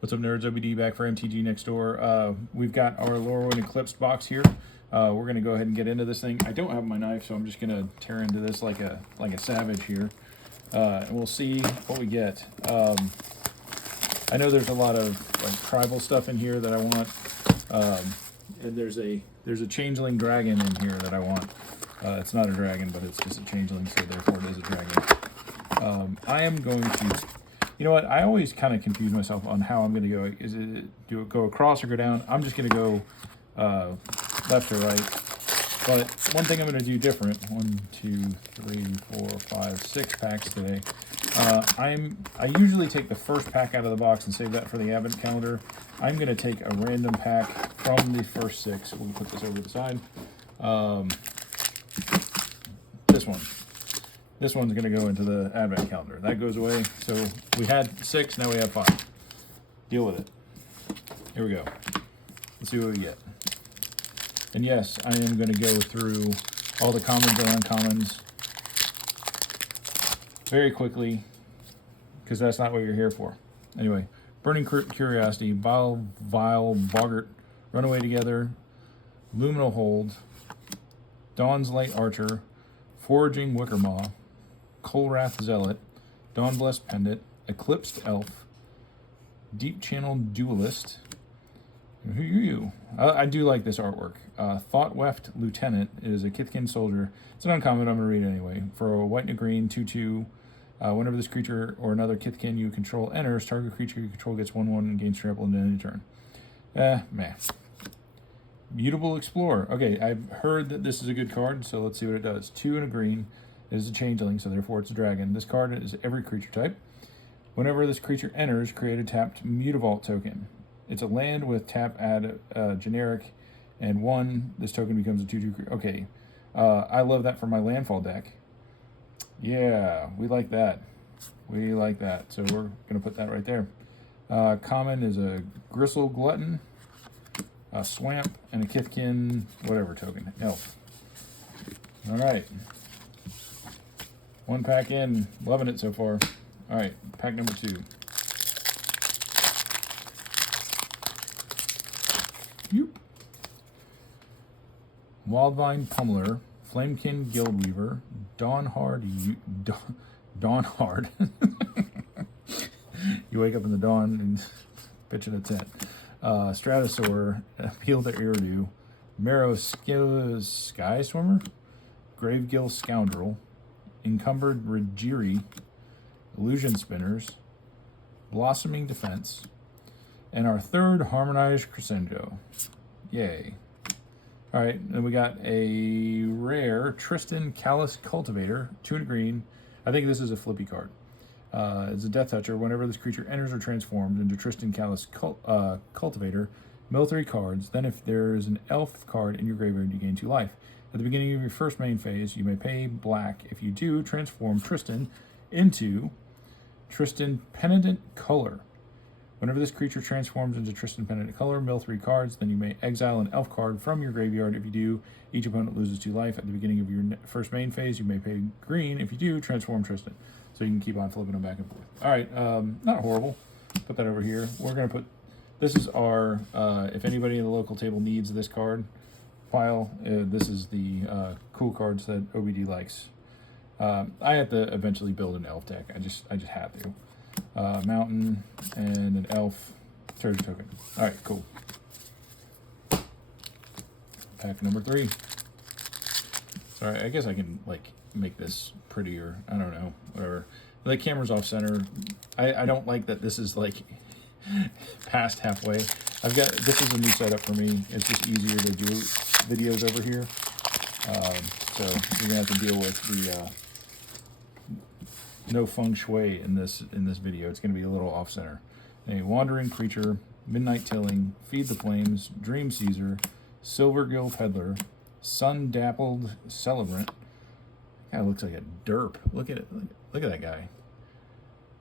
What's up, nerds? OBD back for MTG Next Door. We've got our Lorwyn Eclipse box here. We're going to go ahead and get into this thing. I don't have my knife, so I'm just going to tear into this like a savage here. And we'll see what we get. I know there's a lot of like tribal stuff in here that I want. And there's a changeling dragon in here that I want. It's not a dragon, but it's just a changeling, so therefore it is a dragon. I am going to... You know what? I always kind of confuse myself on how I'm going to go. Do it go across or go down? I'm just going to go left or right. But one thing I'm going to do different, 1, 2, 3, 4, 5, 6 packs today. I usually take the first pack out of the box and save that for the advent calendar. I'm going to take a random pack from the first 6. We'll put this over to the side. This one. This one's going to go into the advent calendar. That goes away. So we had 6, now we have 5. Deal with it. Here we go. Let's see what we get. And yes, I am going to go through all the commons and uncommons very quickly, because that's not what you're here for. Anyway, Burning Curiosity, Vile Boggart, Runaway Together, Luminal Hold, Dawn's Light Archer, Foraging Wickermaw, Kolrath Zealot, Dawnblessed Pendant, Eclipsed Elf, Deep Channel Duelist. Who are you? I do like this artwork. Thoughtweft Lieutenant is a Kithkin soldier. It's an uncommon, I'm going to read it anyway. For a white and a green, 2/2, whenever this creature or another Kithkin you control enters, target creature you control gets 1/1 and gains trample in any turn. Meh. Mutable Explorer. Okay, I've heard that this is a good card, so let's see what it does. 2 and a green. It is a changeling, so therefore it's a dragon. This card is every creature type. Whenever this creature enters, create a tapped Mutavault token. It's a land with tap, add generic, and 1. This token becomes a 2/2. Okay, I love that for my landfall deck. Yeah, we like that. We like that. So we're going to put that right there. Common is a Gristle Glutton, a Swamp, and a Kithkin whatever token. Elf. All right. 1 pack in. Loving it so far. All right, pack number 2. Yoop. Wildvine Pummeler, Flamekin Guildweaver, Dawnhard. You wake up in the dawn and pitch in a tent. Stratosaur, Appeal to Iridu, Marrow Sky Swimmer, Gravegill Scoundrel, Encumbered Rajiri, Illusion Spinners, Blossoming Defense, and our 3rd Harmonized Crescendo. Yay. All right, then we got a rare Tristan Callous Cultivator, 2 and a green. I think this is a flippy card. It's a Death Toucher. Whenever this creature enters or transforms into Tristan Callous Cultivator, mill 3 cards. Then if there is an elf card in your graveyard, you gain 2 life. At the beginning of your first main phase, you may pay black. If you do, transform Tristan into Tristan Penitent Color. Whenever this creature transforms into Tristan Penitent Color, mill 3 cards. Then you may exile an elf card from your graveyard. If you do, each opponent loses 2 life. At the beginning of your first main phase, you may pay green. If you do, transform Tristan. So you can keep on flipping them back and forth. All right, not horrible. Put that over here. We're going to put, this is our, if anybody in the local table needs this card pile, this is the cool cards that OBD likes. I have to eventually build an elf deck. I just have to. Mountain and an elf treasure token. All right, cool. Pack number 3. Sorry, I guess I can like make this prettier. I don't know, whatever. The camera's off center. I don't like that this is like past halfway. This is a new setup for me. It's just easier to do videos over here. So you're gonna have to deal with the no feng shui in this video. It's gonna be a little off center. A Wandering Creature, Midnight Tilling, Feed the Flames, Dream Caesar, Silvergill Peddler, Sun Dappled Celebrant. Guy looks like a derp. Look at it. Look at that guy.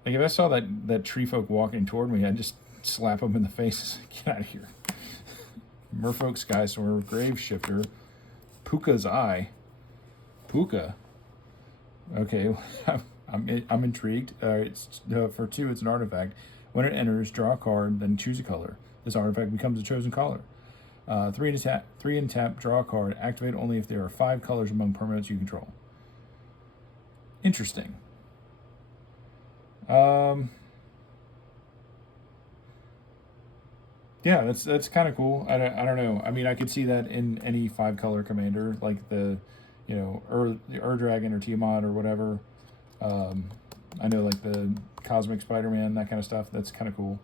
Like if I saw that tree folk walking toward me, I'd just slap him in the face. Get out of here. Merfolk Skystorm, Grave Shifter, Puka's Eye. Puka. Okay, I'm intrigued. It's for 2. It's an artifact. When it enters, draw a card, then choose a color. This artifact becomes a chosen color. 3 and tap, draw a card. Activate only if there are 5 colors among permanents you control. Interesting. Yeah, that's kind of cool. I don't know. I mean, I could see that in any 5-color commander, like the Dragon or Tiamat or whatever. I know, like the Cosmic Spider-Man, that kind of stuff. That's kind of cool.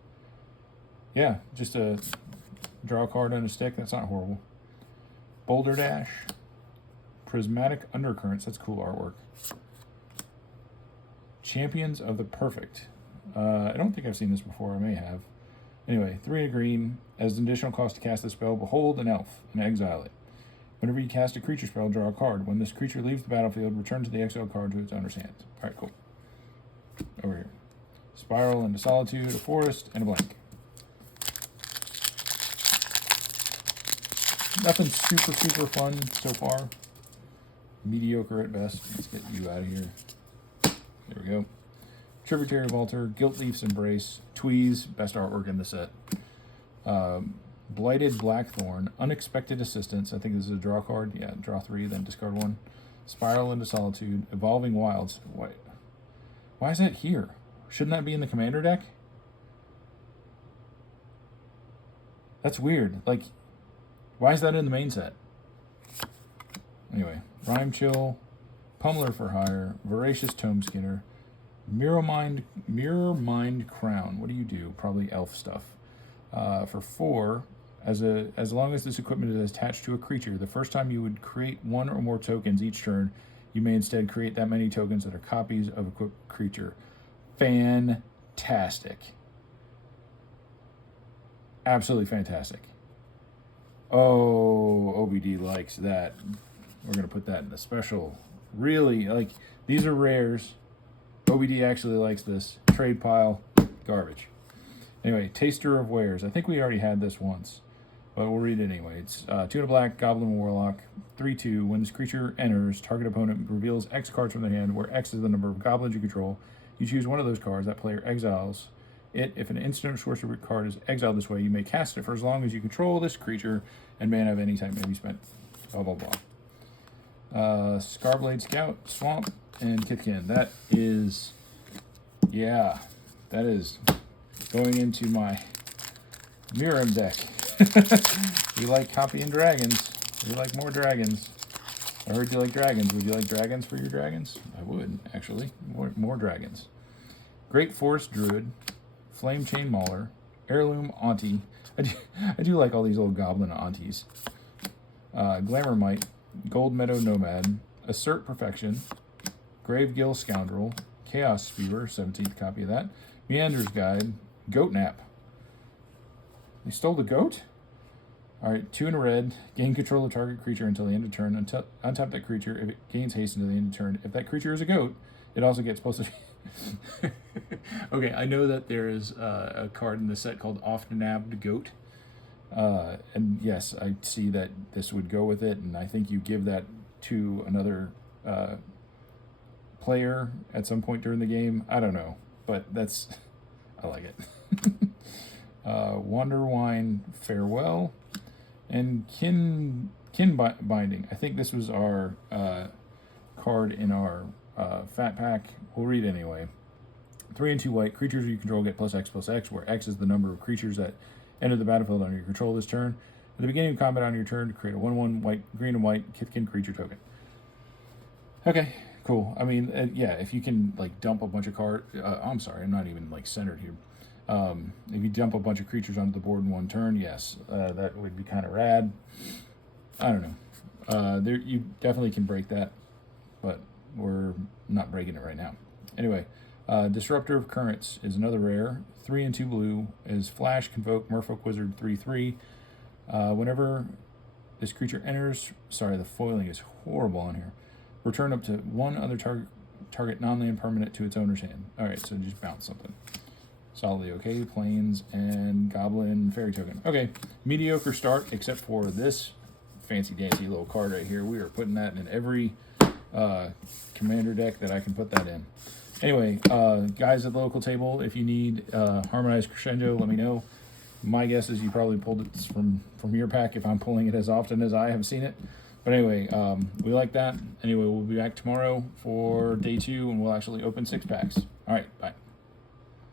Yeah, just a draw a card on a stick. That's not horrible. Boulder Dash. Prismatic Undercurrents. That's cool artwork. Champions of the Perfect. I don't think I've seen this before. I may have. Anyway, 3 and a green. As an additional cost to cast the spell, behold an elf and exile it. Whenever you cast a creature spell, draw a card. When this creature leaves the battlefield, return to the exiled card to its owner's hand. All right, cool. Over here. Spiral into Solitude, a forest, and a blank. Nothing super, super fun so far. Mediocre at best. Let's get you out of here. There we go. Tributary Vaulter, Gilt Leaf's Embrace, Tweez, best artwork in the set. Blighted Blackthorn, Unexpected Assistance. I think this is a draw card. Yeah, draw 3, then discard 1. Spiral into Solitude, Evolving Wilds. Why is that here? Shouldn't that be in the commander deck? That's weird. Like, why is that in the main set? Anyway, Rhyme Chill, Pummeler for Hire, Voracious Tome Skinner, Mirror Mind Crown. What do you do? Probably elf stuff. For 4, as long as this equipment is attached to a creature, the first time you would create 1 or more tokens each turn, you may instead create that many tokens that are copies of equipped creature. Fantastic. Absolutely fantastic. Oh, OBD likes that. We're going to put that in the special. Really, like, these are rares. OBD actually likes this. Trade pile, garbage. Anyway, Taster of Wares. I think we already had this once, but we'll read it anyway. It's 2 and a black, Goblin Warlock, 3/2. When this creature enters, target opponent reveals X cards from their hand, where X is the number of goblins you control. You choose one of those cards. That player exiles it. If an instant or sorcery card is exiled this way, you may cast it for as long as you control this creature, and mana of any type may be spent. Blah, blah, blah. Scarblade Scout, Swamp, and Kithkin. That is, yeah, that is going into my Mirim deck. You like copying dragons. You like more dragons. I heard you like dragons. Would you like dragons for your dragons? I would, actually. More dragons. Great Forest Druid, Flame Chain Mauler, Heirloom Auntie. I do like all these old goblin aunties. Glamour Mite, Gold Meadow Nomad, Assert Perfection, Gravegill Scoundrel, Chaos Spewer, 17th copy of that, Meander's Guide, Goat Nap. They stole the goat? Alright, 2 and a red, gain control of target creature until the end of turn. Untap that creature if it gains haste until the end of turn. If that creature is a goat, it also gets plus Okay, I know that there is a card in the set called Oft-Nabbed Goat. And yes, I see that this would go with it, and I think you give that to another player at some point during the game. I don't know, but that's... I like it. Wanderwine Farewell, and Kin Binding. I think this was our card in our Fat Pack. We'll read it anyway. 3 and 2 white. Creatures you control get +X/+X, where X is the number of creatures that enter the battlefield under your control this turn. At the beginning of combat on your turn, to create a 1/1 white, green and white Kithkin creature token. Okay, cool. I mean, yeah, if you can like dump a bunch of cards. I'm sorry, I'm not even like centered here. If you dump a bunch of creatures onto the board in one turn, yes, that would be kind of rad. I don't know. You definitely can break that, but we're not breaking it right now. Anyway, Disruptor of Currents is another rare. 3 and 2 blue is Flash, Convoke, Merfolk Wizard, 3/3. Whenever this creature enters, sorry, the foiling is horrible on here. Return up to 1 other target non-land permanent to its owner's hand. All right, so just bounce something. Solidly okay. Plains and Goblin Fairy Token. Okay, mediocre start except for this fancy dancy little card right here. We are putting that in every commander deck that I can put that in. Anyway, guys at the local table, if you need Harmonized Crescendo, let me know. My guess is you probably pulled it from your pack if I'm pulling it as often as I have seen it. But anyway, we like that. Anyway, we'll be back tomorrow for day 2, and we'll actually open 6 packs. All right, bye.